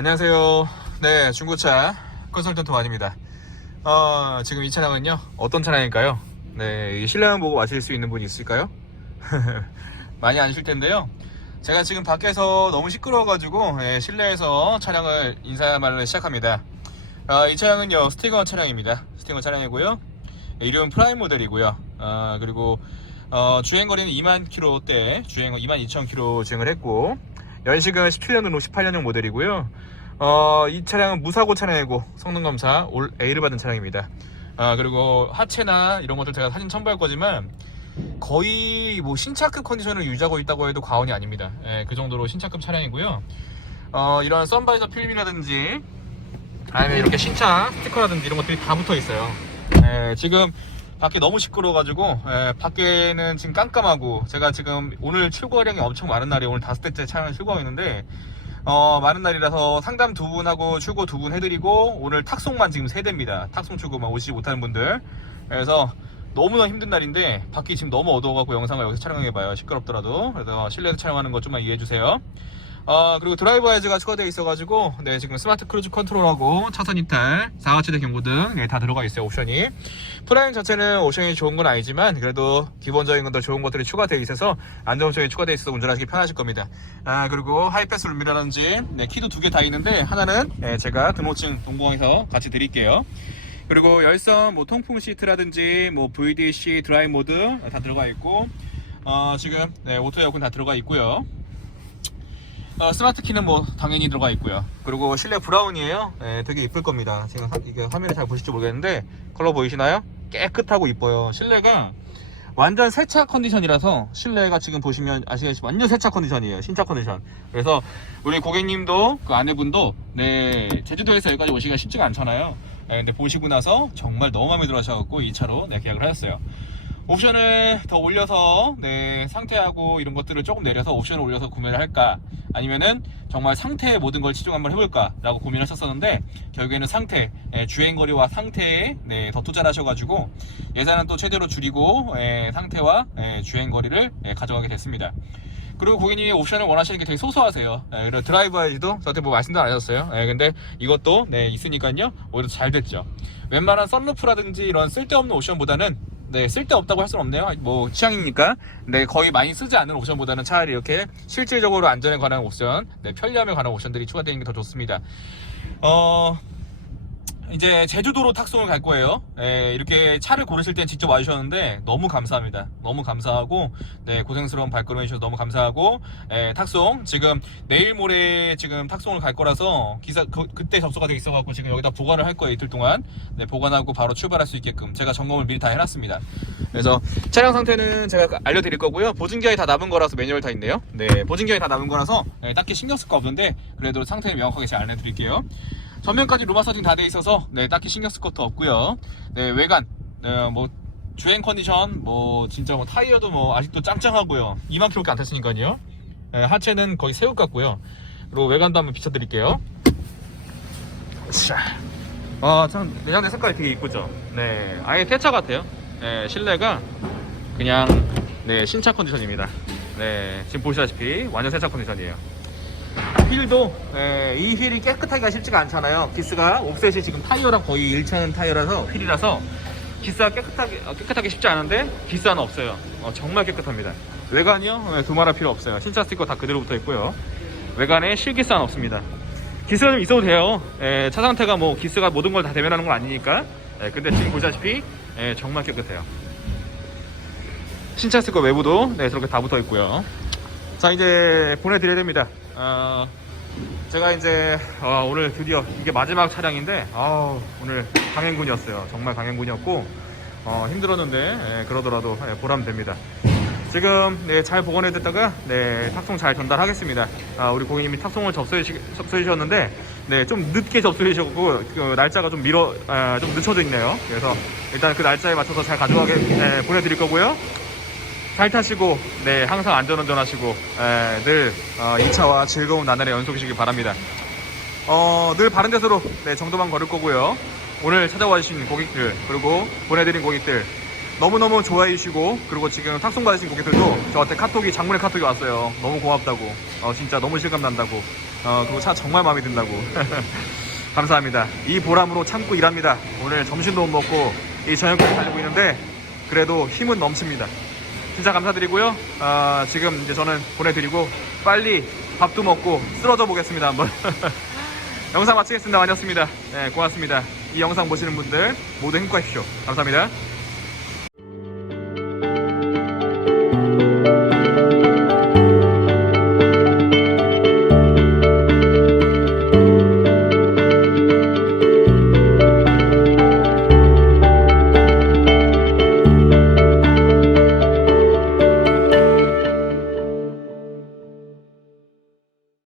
안녕하세요. 네, 중고차 컨설턴트 완입니다. 어, 지금 이 차량은요, 어떤 차량일까요? 네, 이 실내만 보고 마실 수 있는 분이 있을까요? 많이 아실 텐데요. 제가 지금 밖에서 너무 시끄러워가지고, 예, 실내에서 차량을 인사말을 시작합니다. 아, 이 차량은요, 스티거 차량입니다. 스티거 차량이고요. 예, 이름은 프라임 모델이고요. 아, 그리고, 어, 주행거리는 2만 킬로대, 주행 2만 2천 킬로 주행을 했고, 연식은 17년으로 18년형 모델이고요. 어, 이 차량은 무사고 차량이고 성능 검사 올 A를 받은 차량입니다. 아, 그리고 하체나 이런 것들 제가 사진 첨부할 거지만 거의 뭐 신차급 컨디션을 유지하고 있다고 해도 과언이 아닙니다. 예, 그 정도로 신차급 차량이고요. 어, 이런 썬바이저 필름이라든지 아니면 이렇게 신차 스티커라든지 이런 것들이 다 붙어 있어요. 예, 지금 밖에 너무 시끄러워가지고 예, 밖에는 지금 깜깜하고 제가 지금 오늘 출고량이 엄청 많은 날이 오늘 다섯 대째 차량을 출고하고 있는데 어, 많은 날이라서 상담 두 분하고 출고 두 분 해드리고 오늘 탁송만 지금 세 대입니다. 탁송 출고만 오시지 못하는 분들. 그래서 너무나 힘든 날인데 밖이 지금 너무 어두워갖고 영상을 여기서 촬영해봐요. 시끄럽더라도. 그래서 실내에서 촬영하는 것 좀만 이해해주세요 어, 그리고 드라이버 헤즈가 추가되어 있어가지고, 네, 지금 스마트 크루즈 컨트롤하고 차선 이탈, 4가치대 경고등, 네, 다 들어가 있어요, 옵션이. 프라임 자체는 옵션이 좋은 건 아니지만, 그래도 기본적인 건 더 좋은 것들이 추가되어 있어서, 안전옵션이 추가되어 있어서 운전하시기 편하실 겁니다. 아, 그리고 하이패스 룸이라든지, 네, 키도 두 개 다 있는데, 하나는, 네, 제가 등록증 동봉해서 같이 드릴게요. 그리고 열선, 뭐, 통풍 시트라든지, 뭐, VDC, 드라이 모드 다 들어가 있고, 어, 지금, 네, 오토 에어컨 다 들어가 있고요. 어, 스마트 키는 뭐 당연히 들어가 있고요. 그리고 실내 브라운이에요. 네, 되게 이쁠 겁니다. 지금 화- 이게 화면에 잘 보실지 모르겠는데 컬러 보이시나요? 깨끗하고 이뻐요. 실내가 완전 세차 컨디션이라서 실내가 지금 보시면 아시겠지만 완전 세차 컨디션이에요. 신차 컨디션. 그래서 우리 고객님도 그 아내분도 네 제주도에서 여기까지 오시기가 쉽지가 않잖아요. 네, 근데 보시고 나서 정말 너무 마음에 들어 하셔갖고 이 차로 네, 계약을 하셨어요. 옵션을 더 올려서 네, 상태하고 이런 것들을 조금 내려서 옵션을 올려서 구매를 할까 아니면은 정말 상태에 모든 걸 치중 한번 해볼까 라고 고민을 하셨었는데 결국에는 상태 예, 주행거리와 상태에 네, 더 투자를 하셔가지고 예산은 또 최대로 줄이고 예, 상태와 예, 주행거리를 예, 가져가게 됐습니다 그리고 고객님이 옵션을 원하시는 게 되게 소소하세요. 예, 그리고 드라이버에도 저한테 뭐 말씀도 안 하셨어요. 예, 근데 이것도 네, 있으니까요. 오히려 잘 됐죠. 웬만한 썬루프라든지 이런 쓸데없는 옵션보다는 네, 쓸데없다고 할 수는 없네요. 뭐 취향이니까. 네, 거의 많이 쓰지 않는 옵션보다는 차라리 이렇게 실질적으로 안전에 관한 옵션, 네, 편리함에 관한 옵션들이 추가되는 게 더 좋습니다. 어, 이제 제주도로 탁송을 갈 거예요. 예, 이렇게 차를 고르실 땐 직접 와주셨는데 너무 감사합니다. 너무 감사하고 네, 고생스러운 발걸음 해주셔서 너무 감사하고 예, 탁송 지금 내일 모레 지금 탁송을 갈 거라서 기사 그, 그때 접수가 돼 있어갖고 지금 여기다 보관을 할 거예요 이틀 동안 네, 보관하고 바로 출발할 수 있게끔 제가 점검을 미리 다 해놨습니다. 그래서 차량 상태는 제가 알려드릴 거고요. 보증기한이 다 남은 거라서 매뉴얼 다 있네요. 네, 보증기한이 다 남은 거라서 예, 딱히 신경 쓸 거 없는데 그래도 상태는 명확하게 잘 알려드릴게요. 전면까지 루마 서징 다돼 있어서 네 딱히 신경 쓸 것도 없고요. 네 외관 어, 뭐 주행 컨디션 뭐 진짜 뭐 타이어도 뭐 아직도 짱짱하고요. 2만 킬로밖에 안 탔으니까요. 네, 하체는 거의 새우 같고요. 그리고 외관도 한번 비춰드릴게요. 자, 아참 내장재 색깔이 되게 이쁘죠. 네, 아예 새차 같아요. 네, 실내가 그냥 네 신차 컨디션입니다. 네, 지금 보시다시피 완전 새차 컨디션이에요. 휠도 예, 이 휠이 깨끗하기가 쉽지가 않잖아요. 기스가 옵셋이 지금 타이어랑 거의 일치하는 타이어라서 휠이라서 기스가 깨끗하게 어, 깨끗하게 쉽지 않은데 기스 하나 없어요. 어, 정말 깨끗합니다. 외관이요 예, 두말할 필요 없어요. 신차 스티커 다 그대로 붙어 있고요. 외관에 실기스 하나 없습니다. 기스가 좀 있어도 돼요. 예, 차 상태가 뭐 기스가 모든 걸 다 대면하는 건 아니니까. 예, 근데 지금 보시다시피 예, 정말 깨끗해요. 신차 스티커 외부도 네, 저렇게 다 붙어 있고요. 자 이제 보내드려야 됩니다. 어, 제가 이제 어, 오늘 드디어 이게 마지막 차량인데 아우, 오늘 강행군이었어요. 정말 강행군이었고 어, 힘들었는데 예, 그러더라도 예, 보람됩니다. 지금 네, 잘 보관해뒀다가 네, 탁송 잘 전달하겠습니다. 아, 우리 고객님이 탁송을 접수해, 주- 접수해 주셨는데 네, 좀 늦게 접수해 주셨고 그 날짜가 좀 미뤄 아, 좀 늦춰져 있네요. 그래서 일단 그 날짜에 맞춰서 잘 가져가게 예, 보내드릴 거고요. 잘 타시고 네 항상 안전운전 하시고 에, 늘 어, 2차와 즐거운 나날의 연속이시길 바랍니다 어, 늘 바른 데서로 네, 정도만 걸을 거고요 오늘 찾아와 주신 고객들 그리고 보내드린 고객들 너무너무 좋아해 주시고 그리고 지금 탁송 받으신 고객들도 저한테 카톡이 장문의 카톡이 왔어요 너무 고맙다고 어, 진짜 너무 실감 난다고 어, 그리고 차 정말 마음에 든다고. 감사합니다. 이 보람으로 참고 일합니다. 오늘 점심도 못 먹고 이 저녁까지 달리고 있는데 그래도 힘은 넘칩니다. 진짜 감사드리고요. 아, 지금 이제 저는 보내드리고 빨리 밥도 먹고 쓰러져 보겠습니다. 한번. 영상 마치겠습니다. 많이었습니다. 네, 고맙습니다. 이 영상 보시는 분들 모두 행복하십시오. 감사합니다.